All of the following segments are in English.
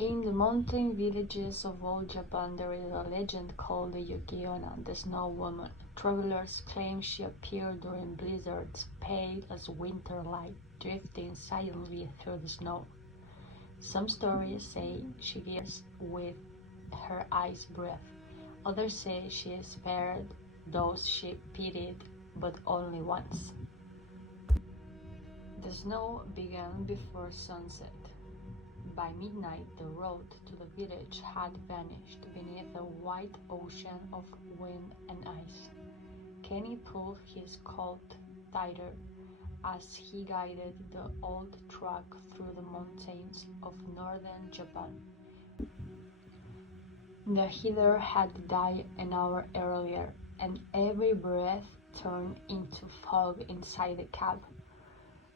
In the mountain villages of old Japan, there is a legend called the Yuki-onna, the Snow Woman. Travelers claim she appeared during blizzards, pale as winter light, drifting silently through the snow. Some stories say she gives with her ice breath. Others say she spared those she pitied, but only once. The snow began before sunset. By midnight, the road to the village had vanished beneath a white ocean of wind and ice. Kenny pulled his coat tighter as he guided the old truck through the mountains of northern Japan. The heater had died an hour earlier, and every breath turned into fog inside the cab.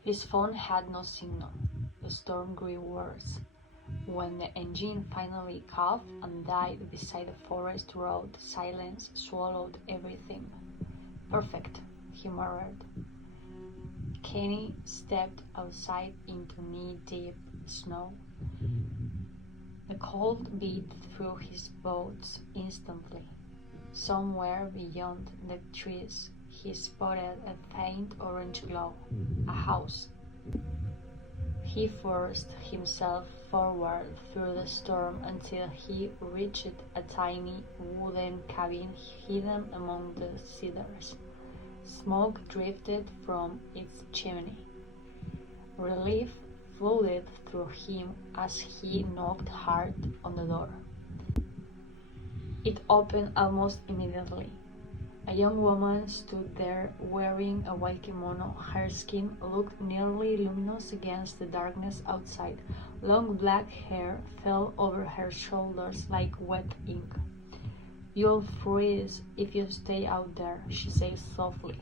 His phone had no signal. The storm grew worse. When the engine finally coughed and died beside the forest road, silence swallowed everything. Perfect, he murmured. Kenny stepped outside into knee-deep snow. The cold beat through his boots instantly. Somewhere beyond the trees, he spotted a faint orange glow. A house. He forced himself forward through the storm until he reached a tiny wooden cabin hidden among the cedars. Smoke drifted from its chimney. Relief flooded through him as he knocked hard on the door. It opened almost immediately. A young woman stood there wearing a white kimono. Her skin looked nearly luminous against the darkness outside. Long black hair fell over her shoulders like wet ink. "You'll freeze if you stay out there," she said softly.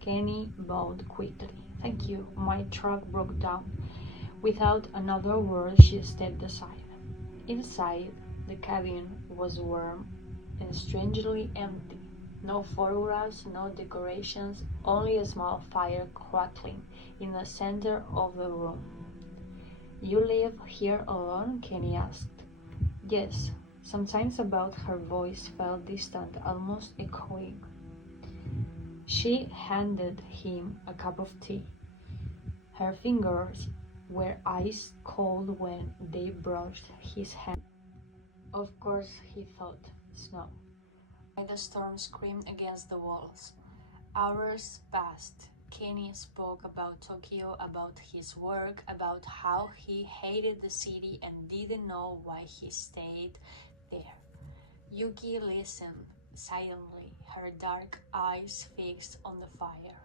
Kenny bowed quickly. "Thank you, my truck broke down." Without another word, she stepped aside. Inside, the cabin was warm and strangely empty. No photographs, no decorations, only a small fire crackling in the center of the room. "You live here alone?" Kenny asked. "Yes." Sometimes about her voice felt distant, almost echoing. She handed him a cup of tea. Her fingers were ice cold when they brushed his hand. Of course, he thought, snow. The storm screamed against the walls. Hours passed. Kenny spoke about Tokyo, about his work, about how he hated the city and didn't know why he stayed there. Yuki listened silently, her dark eyes fixed on the fire.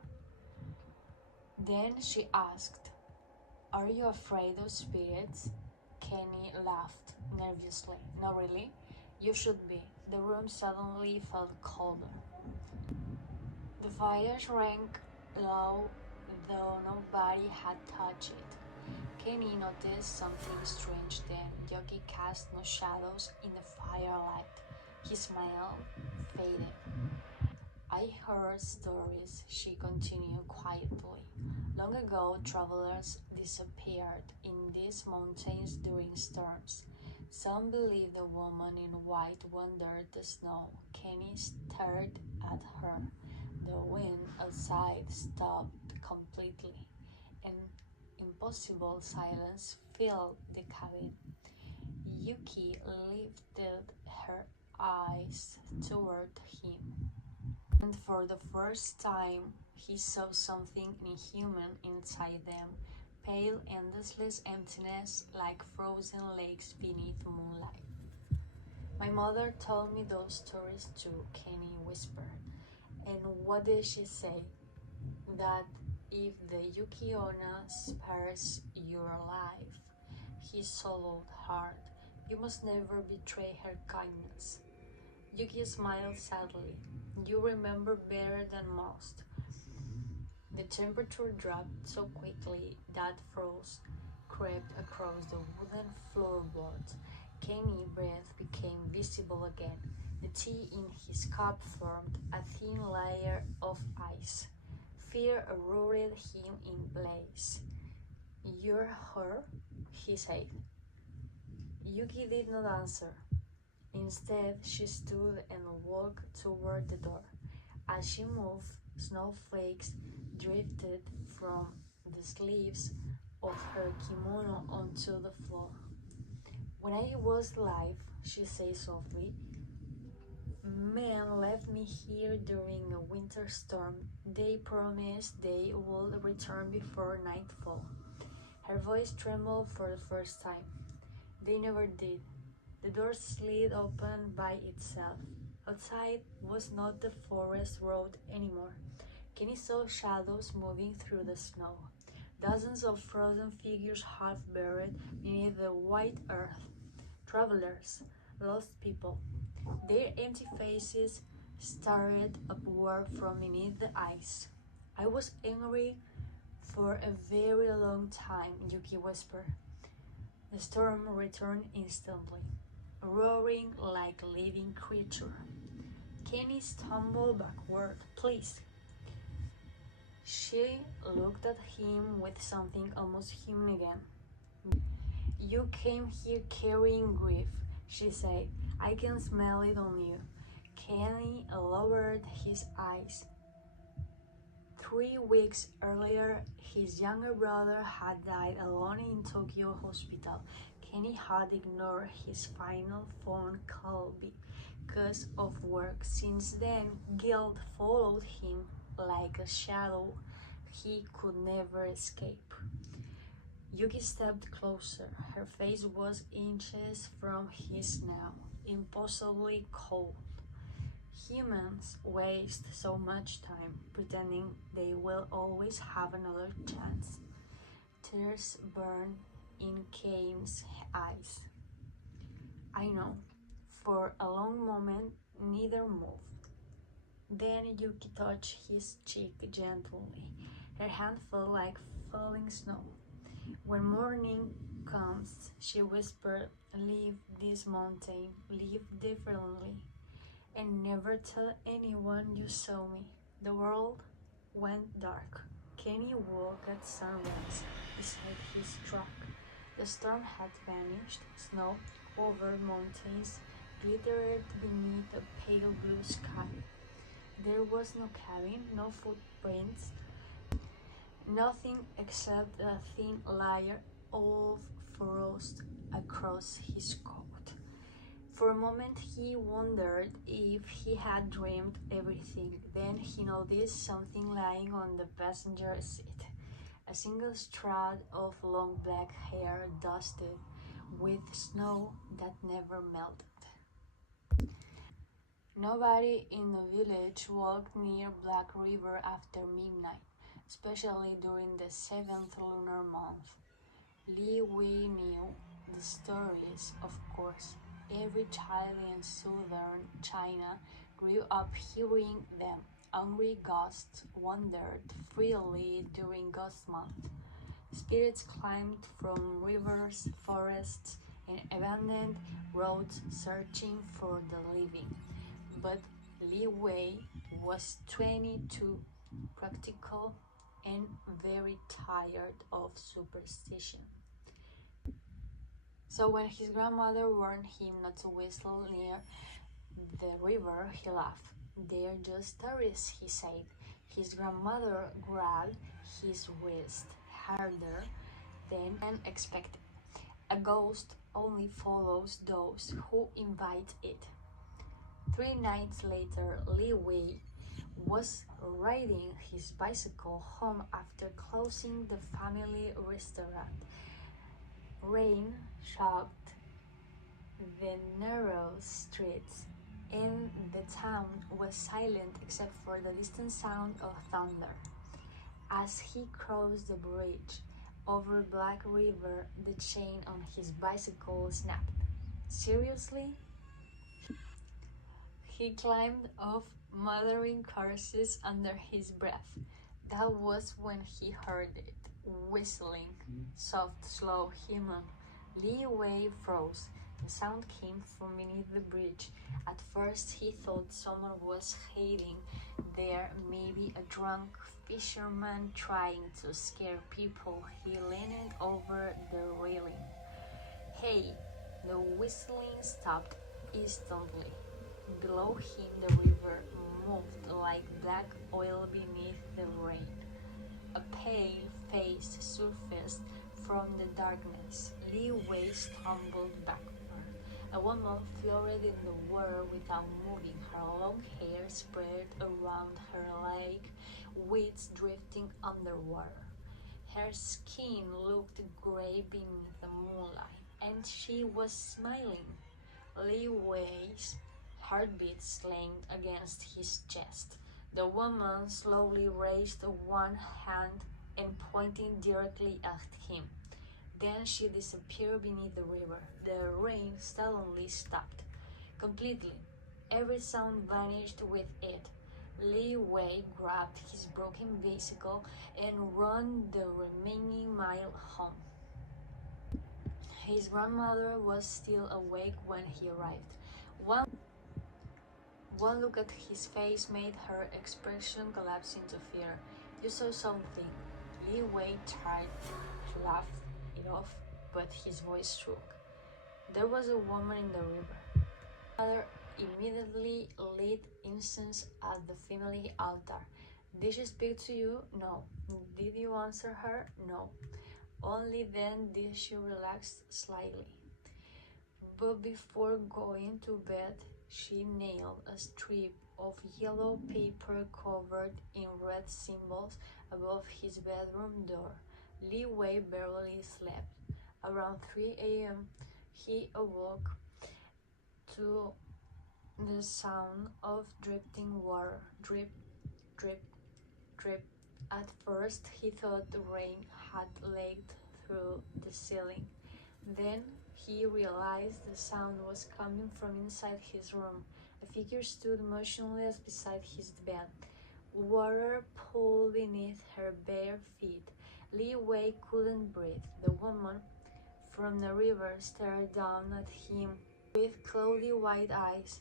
Then she asked, "Are you afraid of spirits?" Kenny laughed nervously. "No, really? You should be." The room suddenly felt colder. The fire shrank low, though nobody had touched it. Kenny noticed something strange then. Yuki cast no shadows in the firelight. His smile faded. "I heard stories," she continued quietly. "Long ago, travelers disappeared in these mountains during storms. Some believe the woman in white wandered the snow." Kenny stared at her. The wind outside stopped completely. An impossible silence filled the cabin. Yuki lifted her eyes toward him, and for the first time he saw something inhuman inside them, pale endless emptiness like frozen lakes beneath moonlight. "My mother told me those stories too," Kenny whispered. "And what did she say?" "That if the Yuki-onna spares your life." He swallowed hard. "You must never betray her kindness." Yuki smiled sadly. "You remember better than most." The temperature dropped so quickly that frost crept across the wooden floorboards. Kenny's breath became visible again. The tea in his cup formed a thin layer of ice. Fear rooted him in place. "You're her?" he said. Yuki did not answer. Instead, she stood and walked toward the door. As she moved, snowflakes drifted from the sleeves of her kimono onto the floor. When I was alive, she said softly, men left me here during a winter storm. They promised they would return before nightfall. Her voice trembled for the first time. They never did. The door slid open by itself. Outside was not the forest road anymore. Kenny saw shadows moving through the snow. Dozens of frozen figures half buried beneath the white earth. Travelers, lost people. Their empty faces stared upward from beneath the ice. I was angry for a very long time, Yuki whispered. The storm returned instantly, roaring like a living creature. Kenny stumbled backward. Please. She looked at him with something almost human again. You came here carrying grief, she said. I can smell it on you. Kenny lowered his eyes. 3 weeks earlier, his younger brother had died alone in Tokyo hospital. Kenny had ignored his final phone call because of work. Since then, guilt followed him like a shadow he could never escape. Yuki stepped closer. Her face was inches from his now, impossibly cold. Humans waste so much time pretending they will always have another chance. Tears burned in Kane's eyes. I know. For a long moment, neither moved. Then Yuki touched his cheek gently. Her hand felt like falling snow. When morning comes, she whispered, leave this mountain, live differently, and never tell anyone you saw me. The world went dark. Kenny woke at sunrise beside his truck. The storm had vanished. Snow-covered mountains glittered beneath a pale blue sky. There was no cabin, no footprints, nothing except a thin layer of frost across his coat. For a moment he wondered if he had dreamed everything. Then he noticed something lying on the passenger seat. A single strand of long black hair dusted with snow that never melted. Nobody in the village walked near Black River after midnight, especially during the 7th lunar month. Li Wei knew the stories, of course. Every child in southern China grew up hearing them. Hungry ghosts wandered freely during Ghost Month. Spirits climbed from rivers, forests, and abandoned roads searching for the living. But Li Wei was 22, practical, and very tired of superstition. So when his grandmother warned him not to whistle near the river, he laughed. They're just tourists, he said. His grandmother grabbed his wrist harder than expected. A ghost only follows those who invite it. 3 nights later, Li Wei was riding his bicycle home after closing the family restaurant. Rain shocked the narrow streets, and the town was silent except for the distant sound of thunder. As he crossed the bridge over Black River, the chain on his bicycle snapped. Seriously? He climbed off, muttering curses under his breath. That was when he heard it, whistling, soft, slow, human. Li Wei froze. The sound came from beneath the bridge. At first he thought someone was hiding there, maybe a drunk fisherman trying to scare people. He leaned over the railing. Hey, The whistling stopped instantly. Below him, the river moved like black oil beneath the rain. A pale face surfaced from the darkness. Li Wei stumbled backward. A woman floated in the water without moving, her long hair spread around her like weeds drifting underwater. Her skin looked gray beneath the moonlight, and she was smiling. Li Wei's heartbeat slammed against his chest. The woman slowly raised one hand and pointed directly at him. Then she disappeared beneath the river. The rain suddenly stopped. Completely. Every sound vanished with it. Li Wei grabbed his broken bicycle and ran the remaining mile home. His grandmother was still awake when he arrived. One look at his face made her expression collapse into fear. "You saw something." Li Wei tried to laugh it off, but his voice shook. "There was a woman in the river." Mother immediately lit incense at the family altar. "Did she speak to you?" "No." "Did you answer her?" "No." Only then did she relax slightly. But before going to bed, she nailed a strip of yellow paper covered in red symbols above his bedroom door. Li Wei barely slept. Around 3 a.m., he awoke to the sound of dripping water. Drip, drip, drip. At first, he thought the rain had leaked through the ceiling. Then he realized the sound was coming from inside his room. A figure stood motionless beside his bed. Water pooled beneath her bare feet. Li Wei couldn't breathe. The woman from the river stared down at him with cloudy white eyes.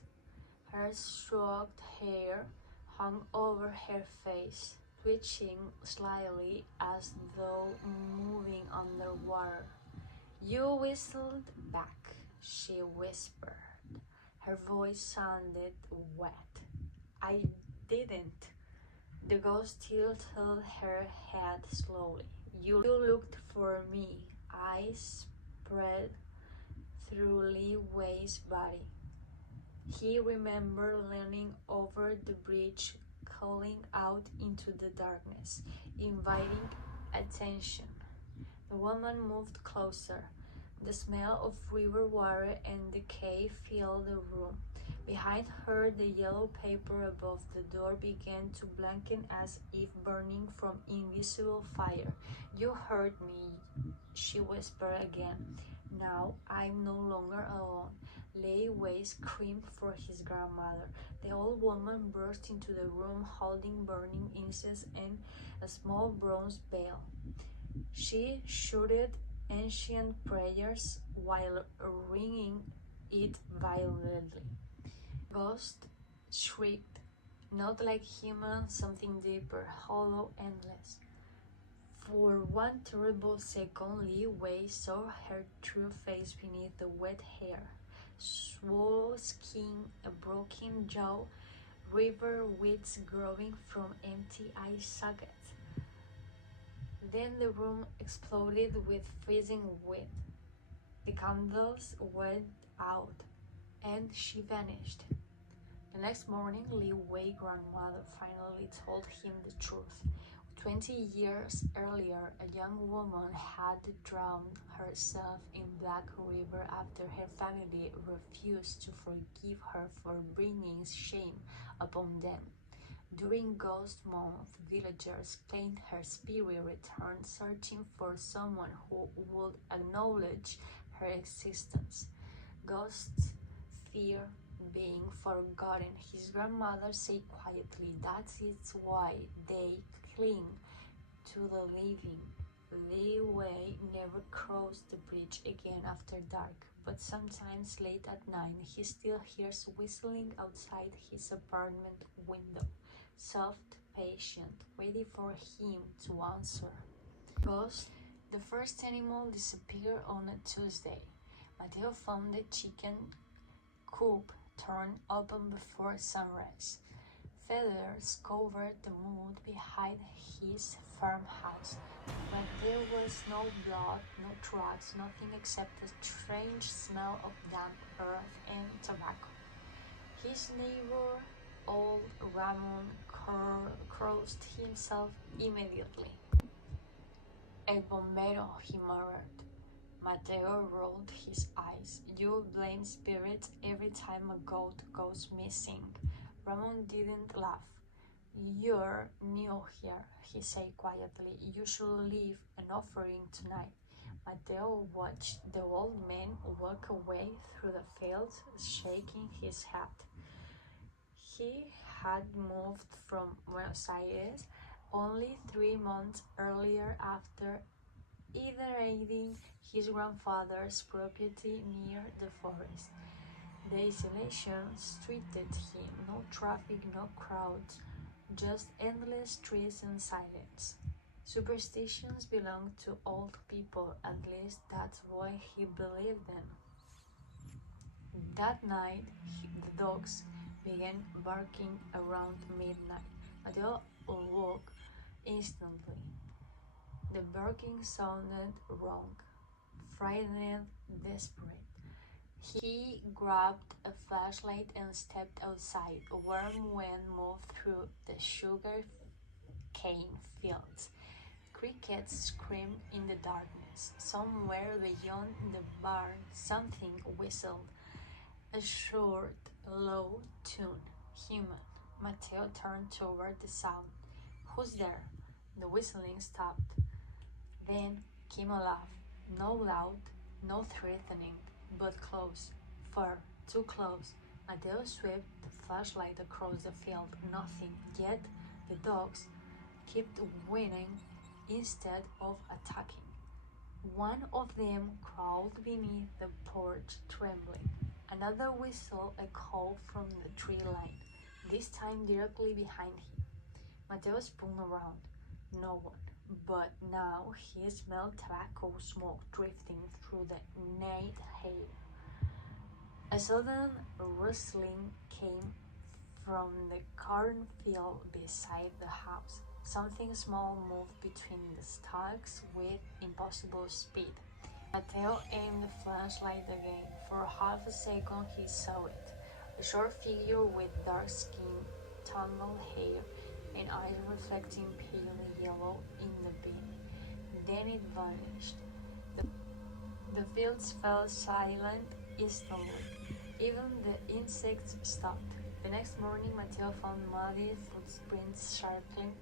Her stroked hair hung over her face, twitching slightly as though moving underwater. "You whistled back," she whispered. Her voice sounded wet. "I didn't." The ghost tilted her head slowly. You looked for me." Eyes spread through Li Wei's body. He remembered leaning over the bridge, calling out into the darkness, inviting attention. The woman moved closer. The smell of river water and decay filled the room. Behind her, the yellow paper above the door began to blacken as if burning from invisible fire. "You heard me," she whispered again. "Now I'm no longer alone." Li Wei screamed for his grandmother. The old woman burst into the room holding burning incense and a small bronze bell. She shouted ancient prayers while ringing it violently. Ghost shrieked, not like human, something deeper, hollow, endless. For one terrible second, Li Wei saw her true face beneath the wet hair. Swollen skin, a broken jaw, river weeds growing from empty eye sockets. Then the room exploded with freezing wind. The candles went out, and she vanished. The next morning, Li Wei's grandmother finally told him the truth. 20 years earlier, a young woman had drowned herself in Black River after her family refused to forgive her for bringing shame upon them. During Ghost Month, villagers claimed her spirit returned, searching for someone who would acknowledge her existence. Ghosts fear being forgotten. His grandmother said quietly, "That is why they cling to the living." Li Wei never crossed the bridge again after dark, but sometimes late at night he still hears whistling outside his apartment window. Soft, patient, ready for him to answer. Ghost, the first animal, disappeared on a Tuesday. Mateo found the chicken coop torn open before sunrise. Feathers covered the mold behind his farmhouse, but there was no blood, no tracks, nothing except a strange smell of damp earth and tobacco. His neighbor, old Ramon, crossed himself immediately. El bombero, he murmured. Mateo rolled his eyes. You blame spirits every time a goat goes missing. Ramon didn't laugh. You're new here, he said quietly. You should leave an offering tonight. Mateo watched the old man walk away through the fields, shaking his head. He had moved from Buenos Aires only 3 months earlier after inheriting his grandfather's property near the forest. The isolation treated him, no traffic, no crowds, just endless trees and silence. Superstitions belong to old people, at least that's what he believed in. That night, the dogs began barking around midnight. Mateo awoke instantly. The barking sounded wrong, frightened, desperate. He grabbed a flashlight and stepped outside. A warm wind moved through the sugar cane fields. Crickets screamed in the darkness. Somewhere beyond the barn, something whistled. A short, low tune. Human. Mateo turned toward the sound. Who's there? The whistling stopped. Then came a laugh. No loud, no threatening, but close. Far, too close. Mateo swept the flashlight across the field. Nothing. Yet the dogs kept whining instead of attacking. One of them crawled beneath the porch, trembling. Another whistle echoed from the tree line, this time directly behind him. Mateo spun around. No one. But now he smelled tobacco smoke drifting through the night air. A sudden rustling came from the cornfield beside the house. Something small moved between the stalks with impossible speed. Mateo aimed the flashlight again. For half a second he saw it. A short figure with dark skin, tangled hair, and eyes reflecting pale yellow in the beam. Then it vanished. The fields fell silent instantly. Even the insects stopped. The next morning, Mateo found muddy footprints circling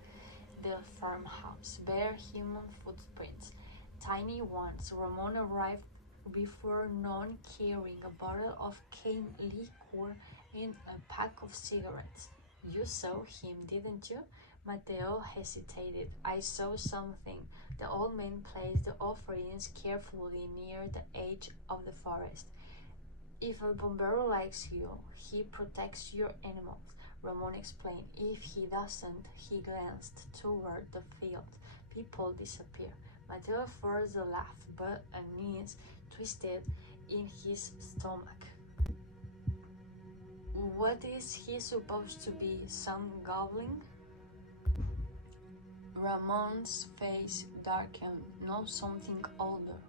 the farmhouse, bare human footprints, tiny ones. Ramon arrived before noon carrying a bottle of cane liquor and a pack of cigarettes. You saw him, didn't you? Mateo hesitated. I saw something. The old man placed the offerings carefully near the edge of the forest. If El Bombero likes you, he protects your animals, Ramon explained. If he doesn't, he glanced toward the field. People disappear. Mateo forced a laugh, but a knees twisted in his stomach. What is he supposed to be, some goblin? Ramon's face darkened. No, something older.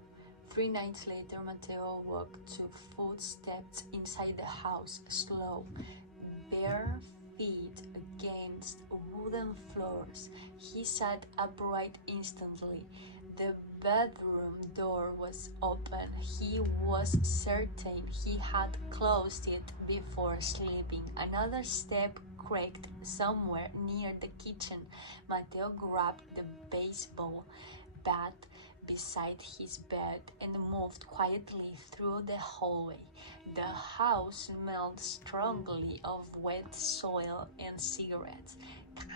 3 nights later, Mateo walked 2 footsteps inside the house, slow, bare feet against wooden floors. He sat upright instantly. The bedroom door was open. He was certain he had closed it before sleeping. Another step creaked somewhere near the kitchen. Mateo grabbed the baseball bat beside his bed and moved quietly through the hallway. The house smelled strongly of wet soil and cigarettes.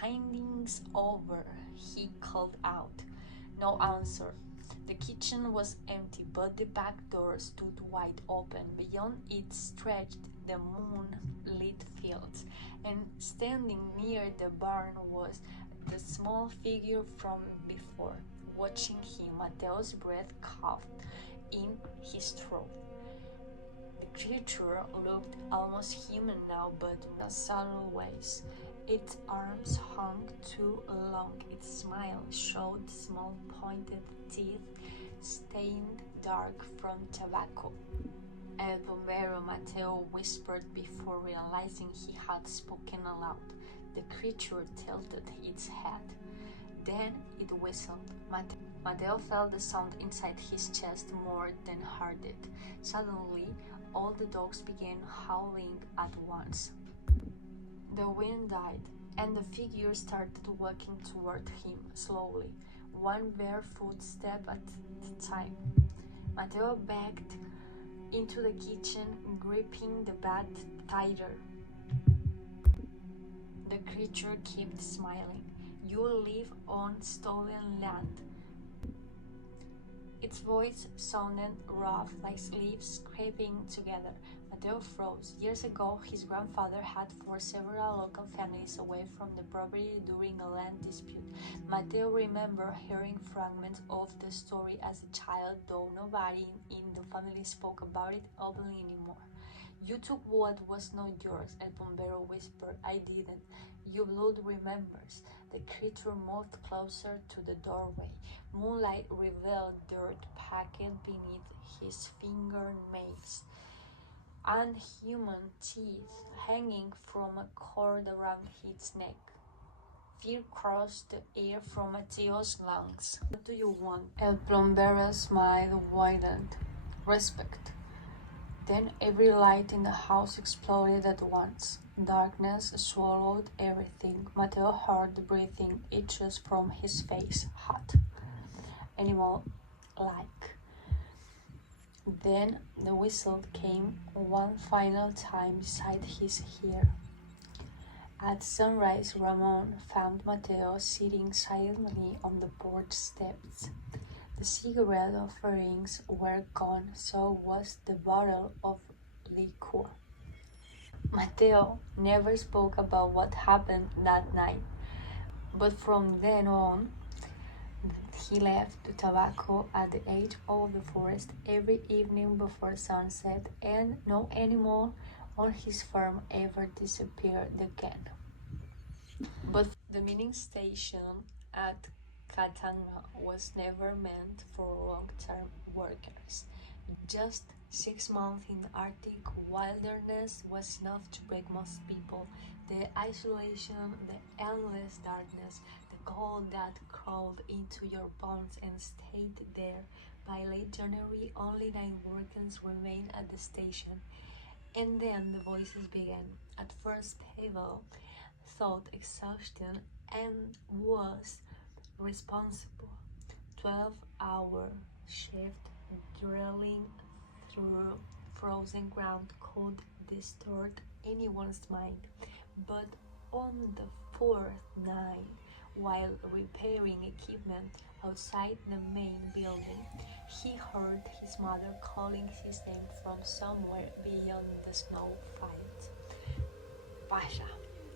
Kindings over, he called out. No answer. The kitchen was empty, but the back door stood wide open. Beyond it stretched the moon-lit fields, and standing near the barn was the small figure from before. Watching him, Mateo's breath coughed in his throat. creature looked almost human now, but in subtle ways. Its arms hung too long, its smile showed small pointed teeth stained dark from tobacco. El bombero Mateo whispered before realizing he had spoken aloud. The creature tilted its head. Then it whistled. Mateo felt the sound inside his chest more than hardened. Suddenly, all the dogs began howling at once. The wind died, and the figure started walking toward him slowly, one barefoot step at a time. Mateo backed into the kitchen, gripping the bat tighter. The creature kept smiling. You live on stolen land. Its voice sounded rough, like leaves scraping together. Mateo froze. Years ago, his grandfather had forced several local families away from the property during a land dispute. Mateo remembered hearing fragments of the story as a child, though nobody in the family spoke about it openly anymore. You took what was not yours, El Bombero whispered. I didn't. Your blood remembers. The creature moved closer to the doorway. Moonlight revealed dirt packed beneath his fingernails and human teeth hanging from a cord around his neck. Fear crossed the air from Mateo's lungs. What do you want? El Bombero smile widened. Respect. Then every light in the house exploded at once. Darkness swallowed everything. Mateo heard the breathing itches from his face, hot, animal-like. Then the whistle came one final time beside his ear. At sunrise, Ramon found Mateo sitting silently on the porch steps. The cigarette offerings were gone, so was the bottle of liquor. Mateo never spoke about what happened that night, but from then on, he left the tobacco at the edge of the forest every evening before sunset, and no animal on his farm ever disappeared again. But the mining station at Katanga was never meant for long-term workers. Just 6 months in the Arctic wilderness was enough to break most people. The isolation, the endless darkness, the cold that crawled into your bones and stayed there. By late January, only 9 workers remained at the station. And then the voices began. At first, Havel thought exhaustion and was responsible. 12-hour shift drilling through frozen ground could distort anyone's mind. But on the fourth night, while repairing equipment outside the main building, he heard his mother calling his name from somewhere beyond the snow fields. Pasha.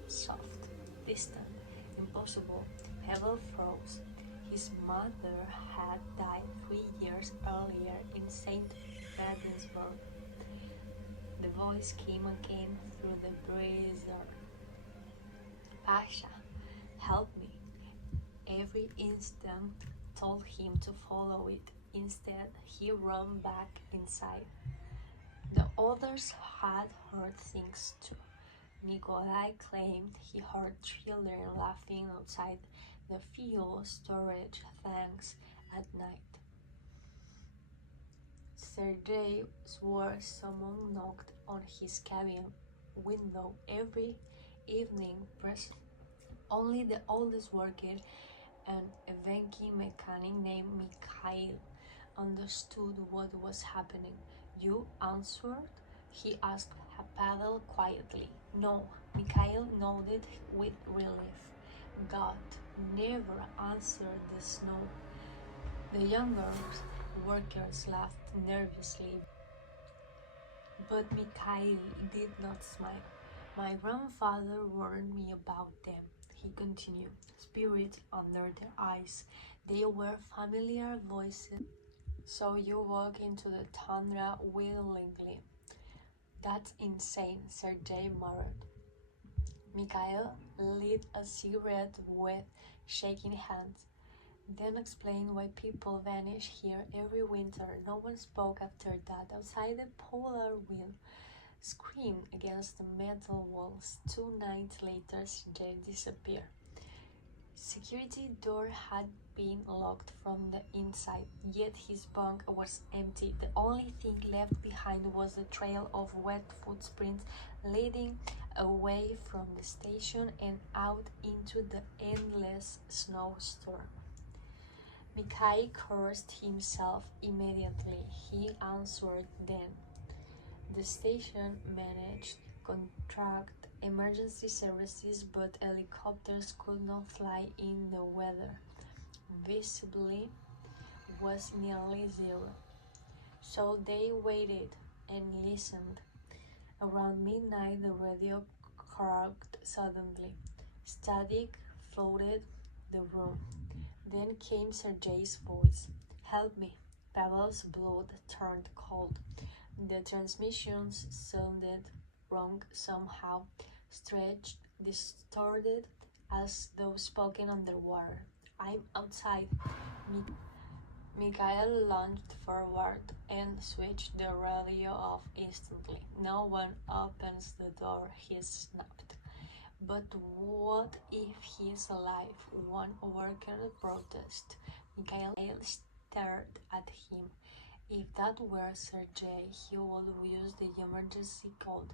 Soft, distant, impossible. Pavel froze. His mother had died 3 years earlier in St. Petersburg. The voice came again through the blizzard. Pasha, help me. Every instinct told him to follow it. Instead, he ran back inside. The others had heard things too. Nikolai claimed he heard children laughing outside the fuel storage tanks at night. Sergei swore someone knocked on his cabin window every evening. Only the oldest worker, an Evenki mechanic named Mikhail, understood what was happening. You answered? He asked Pavel quietly. No, Mikhail nodded with relief. God never answered the snow. The younger workers laughed nervously, but Mikhail did not smile. My grandfather warned me about them, he continued. Spirits under their eyes. They were familiar voices. So you walk into the tundra willingly. That's insane, Sergei muttered. Mikhail lit a cigarette with shaking hands, then explained why people vanish here every winter. No one spoke after that. Outside the polar wheel screamed against the metal walls. 2 nights later, Sergei disappeared. Security door had been locked from the inside, yet his bunk was empty. The only thing left behind was a trail of wet footprints leading away from the station and out into the endless snowstorm. Mikhail cursed himself immediately. He answered then. The station managed contract emergency services, but helicopters could not fly in the weather. Visibility was nearly zero. So they waited and listened. Around midnight, the radio cracked suddenly. Static flooded the room. Then came Sergei's voice. "Help me." Pavel's blood turned cold. The transmissions sounded wrong somehow, stretched, distorted, as though spoken underwater. "I'm outside." Mikhail lunged forward and switched the radio off instantly. "No one opens the door," he snapped. "But what if he's alive?" one worker protested. Mikhail stared at him. If that were Sergei, he would use the emergency code.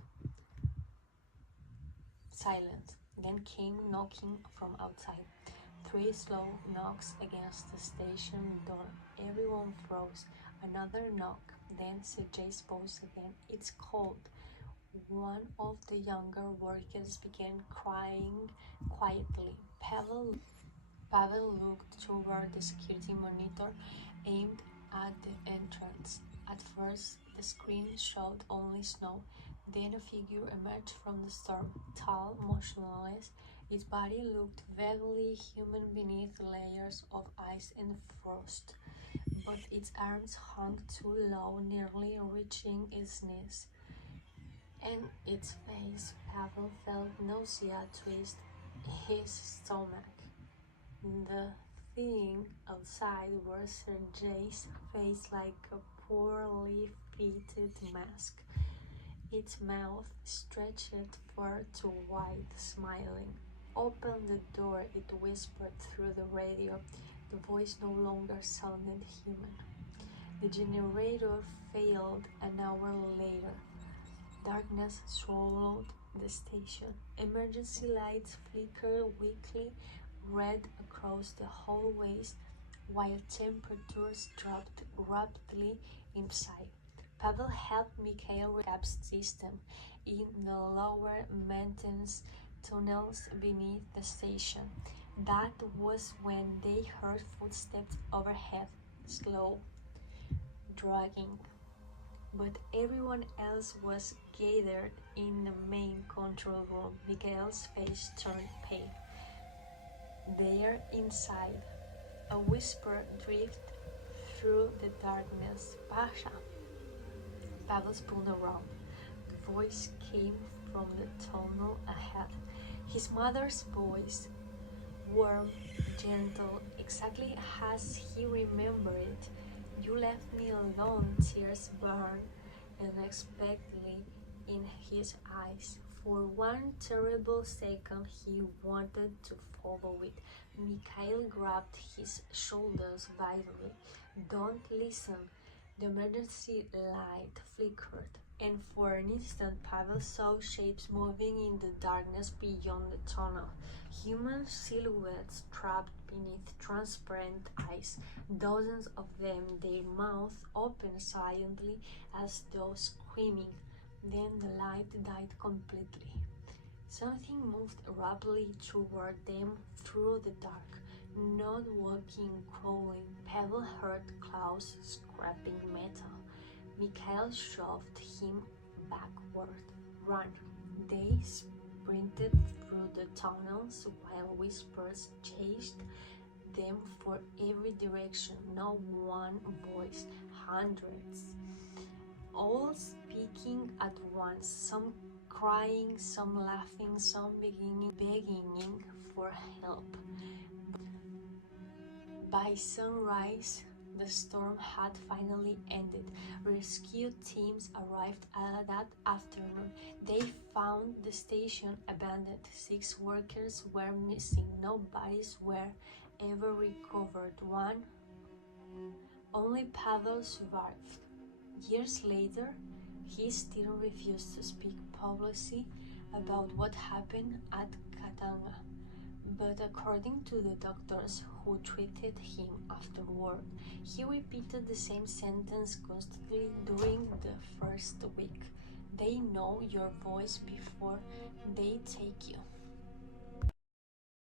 Silence. Then came knocking from outside. 3 slow knocks against the station door. Everyone froze. Another knock. Then Sergei spoke again. "It's cold." One of the younger workers began crying quietly. Pavel looked toward the security monitor aimed at the entrance. At first, the screen showed only snow. Then a figure emerged from the storm, tall, motionless. Its body looked vaguely human beneath layers of ice and frost, but its arms hung too low, nearly reaching its knees. And its face, Pavel felt nausea twist his stomach. The thing outside was Sergei's face, like a poorly fitted mask. Its mouth stretched far too wide, smiling. "Open the door," it whispered through the radio. The voice no longer sounded human. The generator failed an hour later. Darkness swallowed the station. Emergency lights flickered weakly red across the hallways, while temperatures dropped rapidly inside. Pavel helped Mikhail recap system in the lower maintenance tunnels beneath the station. That was when they heard footsteps overhead, slow, dragging. But everyone else was gathered in the main control room. Mikhail's face turned pale. There, inside, a whisper drifted through the darkness. "Pasha." Pavel spun around. The voice came from the tunnel ahead. His mother's voice, warm, gentle, exactly as he remembered it. "You left me alone." Tears burned unexpectedly in his eyes. For one terrible second he wanted to follow it. Mikhail grabbed his shoulders violently. "Don't listen." The emergency light flickered, and for an instant Pavel saw shapes moving in the darkness beyond the tunnel. Human silhouettes trapped beneath transparent ice, dozens of them, their mouths open silently as though screaming. Then the light died completely. Something moved rapidly toward them through the dark. Not walking, crawling. Pavel heard claws scraping metal. Mikhail shoved him backward. "Run!" They sprinted through the tunnels while whispers chased them for every direction. No one voice, hundreds all speaking at once, some crying, some laughing, some begging for help. By sunrise, the storm had finally ended. Rescue teams arrived that afternoon. They found the station abandoned. 6 workers were missing. No bodies were ever recovered. Only Pavel survived. Years later, he still refused to speak publicly about what happened at Katanga. But according to the doctors who treated him afterward, he repeated the same sentence constantly during the first week. They know your voice before they take you.